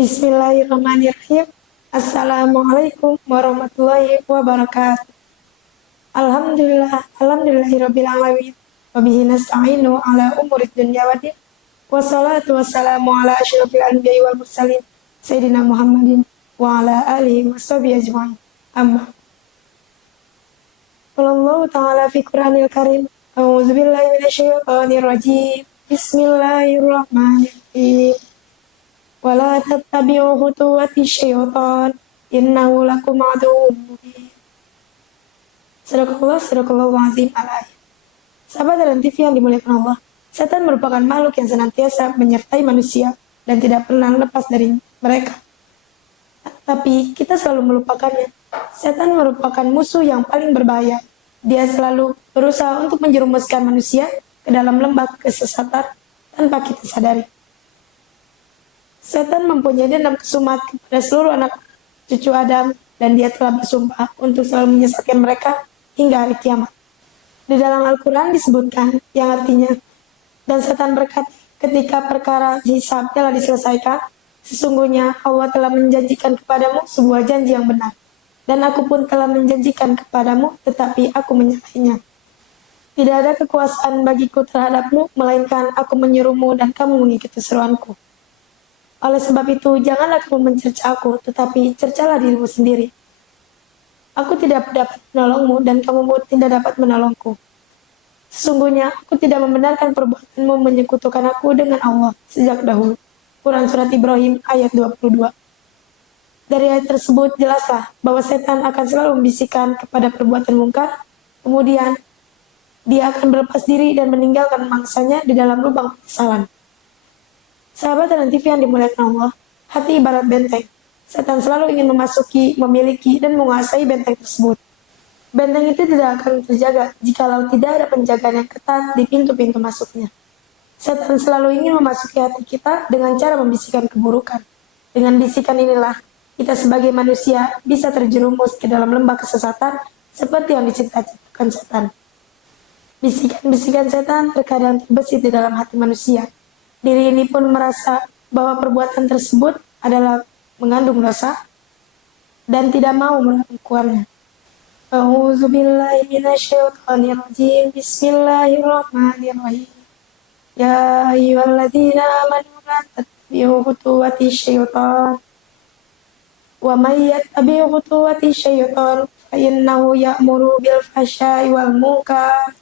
Bismillahirrahmanirrahim. Assalamualaikum warahmatullahi wabarakatuh. Alhamdulillahirabbil alamin. Wa bihi nasta'inu ala umurid dunya waddin. Wassalatu wassalamu ala asyrofil anbiya'i wal mursalin Sayyidina Muhammadin wa ala alihi washabihi ajma'in. Amma. Qala ta'ala fi Qur'anil Karim. A'udzu billahi minasyaitonir rajim. Bismillahirrahmanirrahim. Wala tattabi'u khutuwati syaitan innahu lakum aduwwun mubin. Sadaqallahu azim al-ayat. Sahabat dalam TV yang dimuliakan Allah, setan merupakan makhluk yang senantiasa menyertai manusia dan tidak pernah lepas dari mereka. Tapi kita selalu melupakannya. Setan merupakan musuh yang paling berbahaya. Dia selalu berusaha untuk menjerumuskan manusia ke dalam lembah kesesatan tanpa kita sadari. Setan mempunyai dendam kesumat kepada seluruh anak cucu Adam dan dia telah bersumpah untuk selalu menyesatkan mereka hingga hari kiamat. Di dalam Al-Quran disebutkan yang artinya, dan setan berkata ketika perkara hisab telah diselesaikan, sesungguhnya Allah telah menjanjikan kepadamu sebuah janji yang benar. Dan aku pun telah menjanjikan kepadamu, tetapi aku menyalahinya. Tidak ada kekuasaan bagiku terhadapmu, melainkan aku menyuruhmu dan kamu mengikuti seruanku. Oleh sebab itu, janganlah kamu mencerca aku, tetapi cercalah dirimu sendiri. Aku tidak dapat menolongmu, dan kamu pun tidak dapat menolongku. Sesungguhnya, aku tidak membenarkan perbuatanmu menyekutukan aku dengan Allah sejak dahulu. Quran Surat Ibrahim ayat 22. Dari ayat tersebut, jelaslah bahwa setan akan selalu membisikkan kepada perbuatan mungkar, kemudian dia akan berlepas diri dan meninggalkan mangsanya di dalam lubang penyesalan. Sahabat dan TV yang dimuliakan Allah, hati ibarat benteng. Setan selalu ingin memasuki, memiliki, dan menguasai benteng tersebut. Benteng itu tidak akan terjaga jikalau tidak ada penjagaan yang ketat di pintu-pintu masuknya. Setan selalu ingin memasuki hati kita dengan cara membisikkan keburukan. Dengan bisikan inilah, kita sebagai manusia bisa terjerumus ke dalam lembah kesesatan seperti yang diciptakan setan. Bisikan-bisikan setan terkadang terbesit di dalam hati manusia. Diri ini pun merasa bahwa perbuatan tersebut adalah mengandung dosa dan tidak mau melakukannya. A'udzu billahi minasyaitonir rajim. Bismillahirrahmanirrahim. Ya ayyuhalladzina amanu la tattabi'u khutuwati syaitan. Wa may yattabi' khutuwati syaitan fa innahu ya'muru bil fahsya'i wal munkar.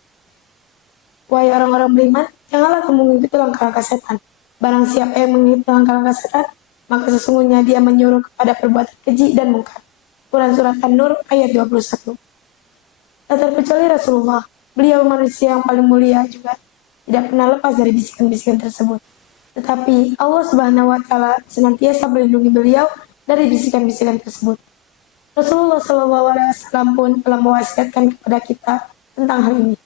Wahai orang-orang beriman, janganlah kamu mengikuti langkah-langkah setan. Barang siapa yang mengikuti langkah-langkah setan, maka sesungguhnya dia menyuruh kepada perbuatan keji dan mungkar. Quran Surat An-Nur ayat 21. Tak terkecuali Rasulullah, beliau manusia yang paling mulia juga tidak pernah lepas dari bisikan-bisikan tersebut. Tetapi Allah Subhanahu wa Ta'ala senantiasa melindungi beliau dari bisikan-bisikan tersebut. Rasulullah SAW pun telah mewasiatkan kepada kita tentang hal ini.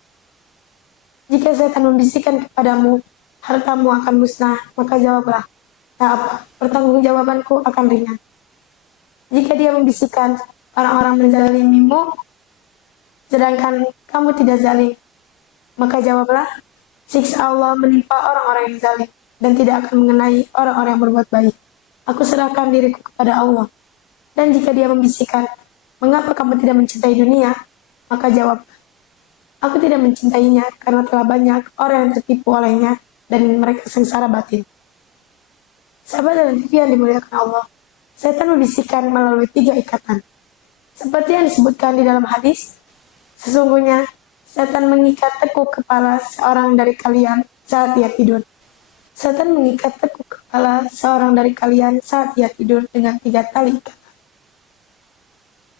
Jika setan membisikkan kepadamu, hartamu akan musnah, maka jawablah, tak apa, pertanggungjawabanku akan ringan. Jika dia membisikkan orang-orang menzalimimu, sedangkan kamu tidak zalim, maka jawablah, siksa Allah menimpa orang-orang yang zalim, dan tidak akan mengenai orang-orang yang berbuat baik. Aku serahkan diriku kepada Allah. Dan jika dia membisikkan, mengapa kamu tidak mencintai dunia, maka jawablah, aku tidak mencintainya karena telah banyak orang yang tertipu olehnya dan mereka sengsara batin. Sahabat dan TV yang dimuliakan Allah, setan membisikkan melalui 3 ikatan. Seperti yang disebutkan di dalam hadis, sesungguhnya setan mengikat tekuk kepala seorang dari kalian saat dia tidur. Setan mengikat tekuk kepala seorang dari kalian saat dia tidur dengan 3 tali ikatan.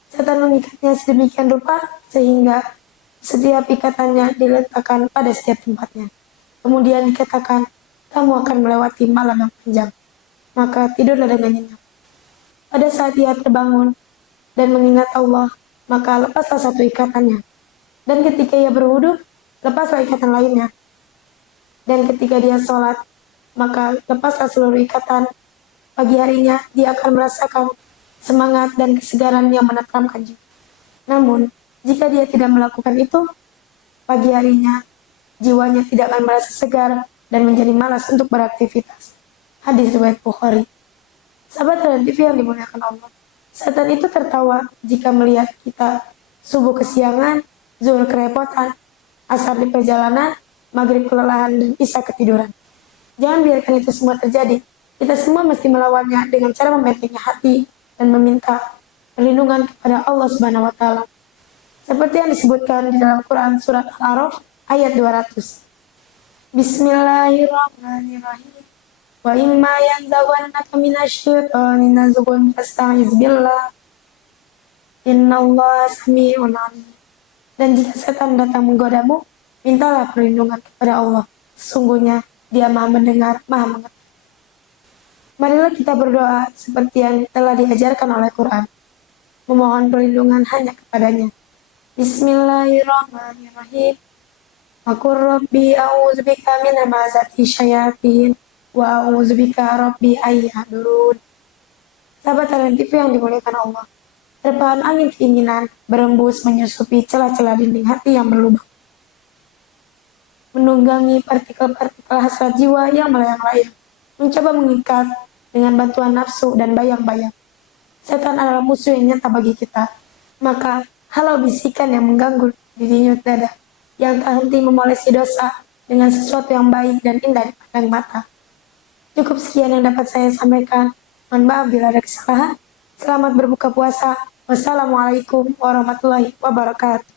Setan mengikatnya sedemikian rupa sehingga setiap ikatannya diletakkan pada setiap tempatnya. Kemudian dikatakan, kamu akan melewati malam yang panjang. Maka tidurlah dengan nyenyak. Pada saat dia terbangun dan mengingat Allah, maka lepaslah satu ikatannya. Dan ketika ia berwudu, lepaslah ikatan lainnya. Dan ketika dia sholat, maka lepaslah seluruh ikatan. Pagi harinya, dia akan merasakan semangat dan kesegaran yang menenteramkan jiwa. Namun, jika dia tidak melakukan itu, pagi harinya, jiwanya tidak akan merasa segar dan menjadi malas untuk beraktivitas. Hadis riwayat Bukhari. Sahabat Trans TV yang dimuliakan Allah, setan itu tertawa jika melihat kita subuh kesiangan, zuhur kerepotan, asar di perjalanan, maghrib kelelahan, dan isya ketiduran. Jangan biarkan itu semua terjadi. Kita semua mesti melawannya dengan cara membentengi hati dan meminta perlindungan kepada Allah Subhanahu wa taala. Seperti yang disebutkan di dalam Quran surat Al-A'raf ayat 200. Bismillahirrahmanirrahim. Wa imma yanzaghannaka minasyaitonir nazghun fasta'iz billah. Innallaha samii'un 'aliim. Dan jika setan datang menggodamu, mintalah perlindungan kepada Allah. Sesungguhnya Dia Maha mendengar, Maha mengetahui. Marilah kita berdoa seperti yang telah diajarkan oleh Quran. Memohon perlindungan hanya kepadanya. Bismillahirrahmanirrahim. Aqur Rabbi a'udzubika min hamazati syayatin wa a'udzubika Rabbi ayyahdurun. Sahabat Trans TV yang dimuliakan Allah, terpaan angin keinginan berembus menyusupi celah-celah dinding hati yang berlubang, menunggangi partikel-partikel hasrat jiwa yang melayang-layang, mencoba mengikat dengan bantuan nafsu dan bayang-bayang. Setan adalah musuh yang nyata bagi kita. Maka halau bisikan yang mengganggu di denyut dada, yang tak henti memolesi dosa dengan sesuatu yang baik dan indah dipandang mata. Cukup sekian yang dapat saya sampaikan. Mohon maaf bila ada kesalahan. Selamat berbuka puasa. Wassalamualaikum warahmatullahi wabarakatuh.